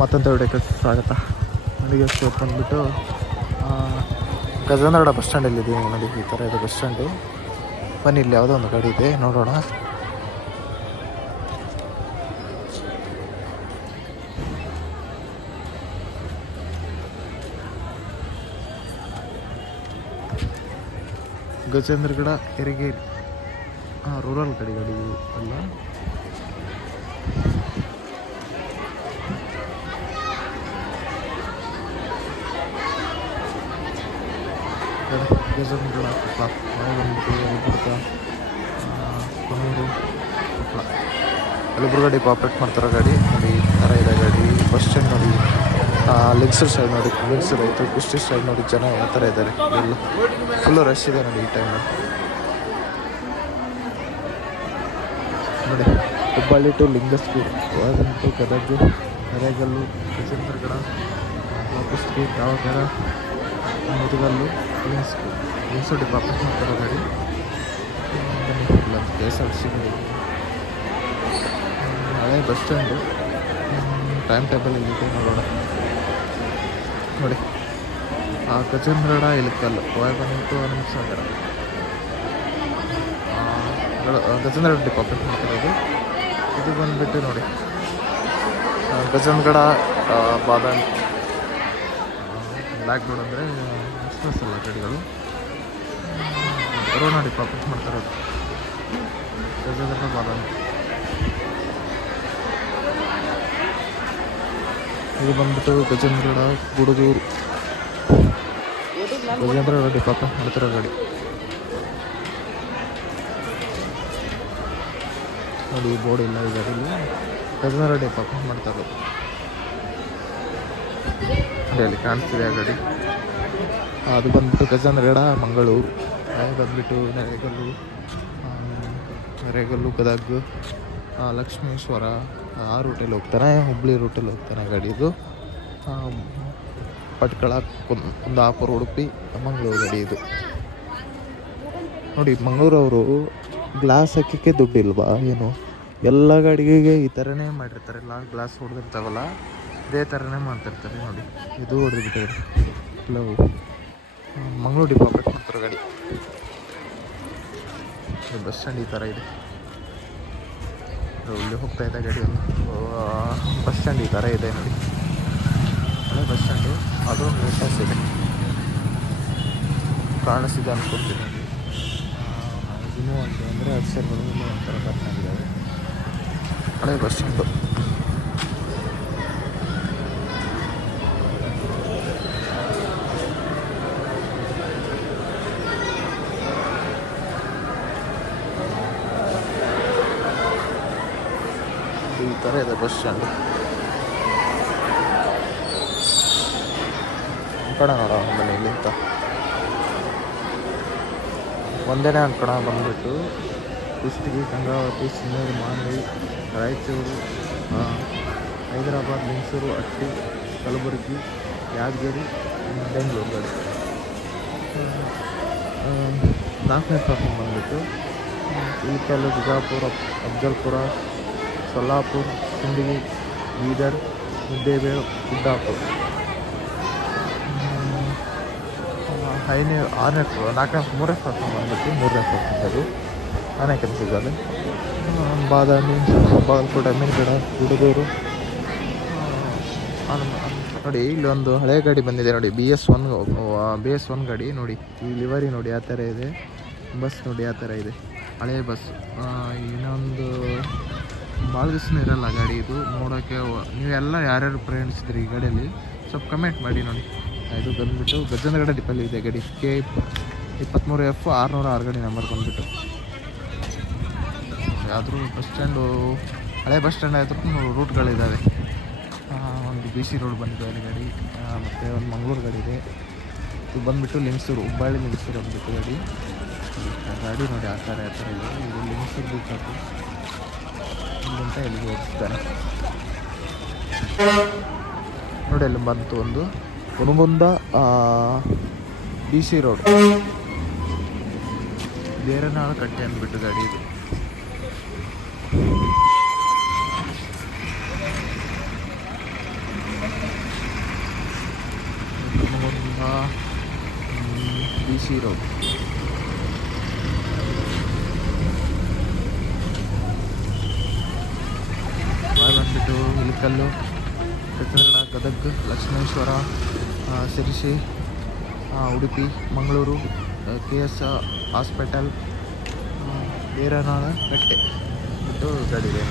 ಮತ್ತೊಂದು ವಿಡಿಯೋಕ್ಕೆ ಸ್ವಾಗತ. ನಡಿಗೆ ಸ್ಟೋಪ್ ಬಂದುಬಿಟ್ಟು ಗಜೇಂದ್ರಗಡ ಬಸ್ ಸ್ಟ್ಯಾಂಡಲ್ಲಿ ಇದ್ದೀವಿ ನೋಡಿ, ಈ ಥರ ಇದೆ ಬಸ್ ಸ್ಟ್ಯಾಂಡು. ಬನ್ನಿ, ಇಲ್ಲಿ ಯಾವುದೋ ಒಂದು ಗಾಡಿ ಇದೆ, ನೋಡೋಣ. ಗಜೇಂದ್ರಗಡ ಹೆರಿಗೇರಿ ಹಾಂ ರೂರಲ್ ಗಾಡಿ ಗಾಡಿ ಅಲ್ಲ? ಗಜೇಂದ್ರಗಡ ಕೊಪ್ಪಳ ನಾವು ಬಂದ್ಬಿಟ್ಟು ಯಲಬುರ್ಗ ಕೊನೂರು ಕೊಪ್ಪಳ ಗಾಡಿ ಆಪ್ರೇಟ್ ಮಾಡ್ತಾರೆ ಗಾಡಿ ನೋಡಿ ಥರ ಇದೆ ಗಾಡಿ ಬಸ್ ಸ್ಟ್ಯಾಂಡ್ ನೋಡಿ ಲೆಗ್ಸರ್ ಸೈಡ್ ನೋಡಿ ಲೆಗ್ಸರ್ ಆಯಿತು ಕುಸ್ಟಿ ಸೈಡ್ ನೋಡಿ ಜನ ಯಾವ ಥರ ಇದ್ದಾರೆ ಎಲ್ಲ ಫುಲ್ಲು ರಶ್ ಇದೆ ನೋಡಿ ಈ ಟೈಮ್ ನೋಡಿ ಹುಬ್ಬಳ್ಳಿ ಟು ಗದಗ್ಗೆ ಗದಗ ನರೇಗಲ್ಲು ಗಜೇಂದ್ರಗಡ ಕುಸ್ತಿ ದಾವಣಗೆರೆ ಮುದುಗಲ್ಲು ಲಿಂಗ್ಸ್ಗೂರು ಲಿಂಗ್ಸು ಡಿಪಾರ್ಟ್ಮೆಂಟ್ ಮಾಡ್ತಾರೋ ಗಾಡಿ ಬನ್ನಿ ಇಲ್ಲ ಕೆ ಎಸ್ ಆರ್ ಸಿ ಹಳೆ ಬಸ್ ಸ್ಟ್ಯಾಂಡು ಟೈಮ್ ಟೇಬಲ್ ಇದೆ ನೋಡೋಣ. ನೋಡಿ. ಆ ಗಜೇಂದ್ರಡ ಇಳಕಲ್ಲು. ಒಳಗೆ ಬಂದ್ಬಿಟ್ಟು ಹನುಮ ಸಾಗರ ಗಜೇಂದ್ರ ಡಿಪಾರ್ಟ್ಮೆಂಟ್ ಮಾಡ್ತಿರೋದು ಇದು ಬಂದುಬಿಟ್ಟು ನೋಡಿ. ಆ, ಗಜೇಂದ್ರಗಡ ಬಾದಾಮಿ. ಬ್ಲ್ಯಾಕ್ ಬೋರ್ಡ್ ಅಂದರೆ ಎಕ್ಸ್ಪ್ರೆಸ್ ಅಲ್ಲ ಗಾಡಿಗಳು ಕೊರೋನಾ ಡಿಪಾರ್ಟ್ಮೆಂಟ್ ಮಾಡ್ತಾರೆ ಬಾದಾಮಿ ಇದು ಬಂದ್ಬಿಟ್ಟು ಗಜೇಂದ್ರಗಡ ಗುಡುಗೂರು. ಗಜೇಂದ್ರಗಡ ಡಿಪಾರ್ಟ್ಮೆಂಟ್ ಮಾಡ್ತಾರೆ ಗಾಡಿ. ನೋಡಿ ಬೋರ್ಡ್ ಇಲ್ಲ ಈ ಗಾಡಿಯಲ್ಲಿ ಗಜೇಂದ್ರ ಡಿಪಾರ್ಟ್ಮೆಂಟ್ ಮಾಡ್ತಾರೆ ಅಲ್ಲಿ ಕಾಣಿಸ್ತಿದೆ ಆ ಗಾಡಿ? ಅದು ಬಂದ್ಬಿಟ್ಟು ಗಜೇಂದ್ರಗಡ ಮಂಗಳೂರು. ಅದು ಬಂದ್ಬಿಟ್ಟು ನರೇಗಲ್ಲು. ನರೇಗಲ್ಲು ಗದಗ. ಲಕ್ಷ್ಮೇಶ್ವರ. ಆ ರೂಟಲ್ಲಿ ಹೋಗ್ತಾನೆ ಹುಬ್ಳಿ ರೂಟಲ್ಲಿ ಹೋಗ್ತಾನೆ ಗಾಡಿ ಇದು. ಆ, ಪಟ್ಕಳ ಕುಂದಾಪುರ ಉಡುಪಿ ಮಂಗಳೂರು ಗಾಡಿ ಇದು. ನೋಡಿ ಮಂಗಳೂರವರು ಗ್ಲಾಸ್ ಹಾಕಕ್ಕೆ ದುಡ್ಡಿಲ್ವಾ ಏನು? ಎಲ್ಲ ಗಾಡಿಗೆ ಈ ಥರನೇ ಮಾಡಿರ್ತಾರೆ. ಎಲ್ಲ ಗ್ಲಾಸ್ ಹೊಡೆದಿರ್ತಾವಲ್ಲ ಇದೇ ಥರನೇ ಮಾಡ್ತಿರ್ತಾರೆ ನೋಡಿ. ಇದು ಹೊಡೆದ್ಬಿಟ್ಟಿದೆ ಲವ್ ಮಂಗಳೂರು ಡಿಪಾರ್ಟ್ಮೆಂಟ್ ಮಾಡ್ತಾರೆ ಗಾಡಿ. ಬಸ್ ಸ್ಟ್ಯಾಂಡ್ ಈ ಥರ ಇದೆ. ಇಲ್ಲಿ ಹೋಗ್ತಾ ಇದೆ ಗಾಡಿ ಬಸ್ ಸ್ಟ್ಯಾಂಡ್ ಈ ಥರ ಇದೆ ನೋಡಿ. ಹಳೆ ಬಸ್ ಸ್ಟ್ಯಾಂಡು. ಅದು ನೀಟ್ನೆಸ್ ಇದೆ. ಕಾಣಿಸಿದೆ ಅನ್ಕೊಳ್ತೀನಿ ಇನ್ನೂ ಅಂತ ಅಂದರೆ ಅಕ್ಷರಗಳು ಒಂಥರ ಬರ್ತಾಗಿದ್ದಾವೆ ಹಳೆ ಬಸ್ ಸ್ಟ್ಯಾಂಡು ಈ ಥರ ಇದೆ ಬಸ್ ಸ್ಟ್ಯಾಂಡ್ ಅಂಕಣ ನೋಡ ಬನ್ನಿ ಇಲ್ಲಿಂದ ಒಂದೇನೇ ಅಂಕಣ ಬಂದ್ಬಿಟ್ಟು ಕುಷ್ಟಗಿ ಗಂಗಾವತಿ ಸಿನ್ನೂರು ಮಾಂಡಿ ರಾಯಚೂರು ಹೈದರಾಬಾದ್ ಮೈಸೂರು ಅಟ್ಟಿ ಕಲಬುರಗಿ ಯಾದಗಿರಿ ಬೆಂಗಳೂರು ಆ, ನಾಲ್ಕನೇ ಪ್ಲಾಟ್ಫಾರ್ಮ್ ಬಂದ್ಬಿಟ್ಟು ಇಳಕಲ್ಲು ಬಿಜಾಪುರ ಅಫ್ಜಲ್ಪುರ ಸೊಲ್ಲಾಪುರ, ಸಿಂದಗಿ, ಬೀದರ್ ಮುದ್ದೇಬೇಳು ಗುಡ್ಡಾಪುರ ಐದನೇ ಆರನೇ ನಾಲ್ಕನೇ ಮೂರನೇ ಪ್ಲಾಟ್ಫಾರ್ಮ್ ಬಂದ್ಬಿಟ್ಟು ಮೂರನೇ ಪ್ಲಾಟ್ಫಾರ್ಮ್ ಅದು ಆನೆ ಕೆಲಸದಲ್ಲಿ ಬಾದಾಮಿ, ಬಾಗಲಕೋಟೆ ಮೀನುಗಡ ಹುಡುಗರು ನೋಡಿ, ಇಲ್ಲಿ ಒಂದು ಹಳೆ ಗಾಡಿ ಬಂದಿದೆ ನೋಡಿ, B S one B S one ಗಾಡಿ ನೋಡಿ. ಈ ಲಿವರಿ ನೋಡಿ, ಆ ಥರ ಇದೆ. ಬಸ್ ನೋಡಿ, ಆ ಥರ ಇದೆ. ಹಳೆ ಬಸ್. ಇನ್ನೊಂದು ಭಾಳ ದಿವಸ ಇರಲ್ಲ ಗಾಡಿ ಇದು. ನೋಡೋಕ್ಕೆ ನೀವೆಲ್ಲ ಯಾರ್ಯಾರು ಪ್ರಯಾಣಿಸಿದ್ರಿ ಈ ಗಾಡಿಯಲ್ಲಿ, ಸ್ವಲ್ಪ ಕಮೆಂಟ್ ಮಾಡಿ ನೋಡಿ. ಇದು ಬಂದ್ಬಿಟ್ಟು ಗಜೇಂದ್ರಗಡ ಡಿಪಲ್ಲಿ ಇದೆ ಗಾಡಿ. ಕೆ ಇಪ್ಪತ್ತ್ಮೂರು ಎಫ್ ಆರುನೂರ ಆರು ಗಾಡಿ ನಂಬರ್ ಬಂದುಬಿಟ್ಟು. ಆದರೂ ಬಸ್ ಸ್ಟ್ಯಾಂಡು ಹಳೆ ಬಸ್ ಸ್ಟ್ಯಾಂಡ್ ಆದ್ರೂ ರೂಟ್ಗಳಿದ್ದಾವೆ ಒಂದು ಬಿ ಸಿ ರೋಡ್ ಬಂದಿದೆ ಅಲ್ಲಿ ಗಾಡಿ. ಮತ್ತು ಒಂದು ಮಂಗಳೂರು ಗಾಡಿ ಇದೆ. ಇದು ಬಂದ್ಬಿಟ್ಟು ಲಿಂಗ್ಸೂರು, ಹುಬ್ಬಳ್ಳಿ ಲಿಂಗ್ಸೂರು ಬಂದ್ಬಿಟ್ಟು ಗಾಡಿ. ಗಾಡಿ ನೋಡಿ ಆ ಥರ ಆ ಥರ ಇದೆ. ಇದು ಲಿಂಗ್ಸೂರು ಅದು ಇಲ್ಲಿಂದ ಹೋಗ್ತಿದ್ದಾನೆ ನೋಡಿ, ಅಲ್ಲಿ ಬಂತು ಒಂದು. ಹುನಗುಂದ ಡಿ ಸಿ ರೋಡ್ ಬೇರೆನಾಳು ಕಟ್ಟೆ ಅಂದ್ಬಿಟ್ಟು ಗಾಡಿ ಇದು C road Ilkal Kannada Gadag Lakshmeshwar Sirsi Udupi Mangaluru K S hospital ಬೇರೆನಾಳ ಕಟ್ಟೆ ಬಿಟ್ಟು. ಗಾಡಿ ಇದೆ?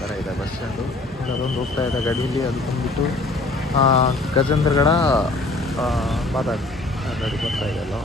ಥರ ಇದೆ ಬಸ್ ಸ್ಟ್ಯಾಂಡು. ಅದೊಂದು ಹೋಗ್ತಾ ಇದೆ ಗಾಡಿಯಲ್ಲಿ ಅದು ಬಂದ್ಬಿಟ್ಟು ಗಜೇಂದ್ರಗಡ ಬಾದಾಮಿ. ಗಾಡಿ ಬರ್ತಾ ಇದೆ ಅಲ್ವಾ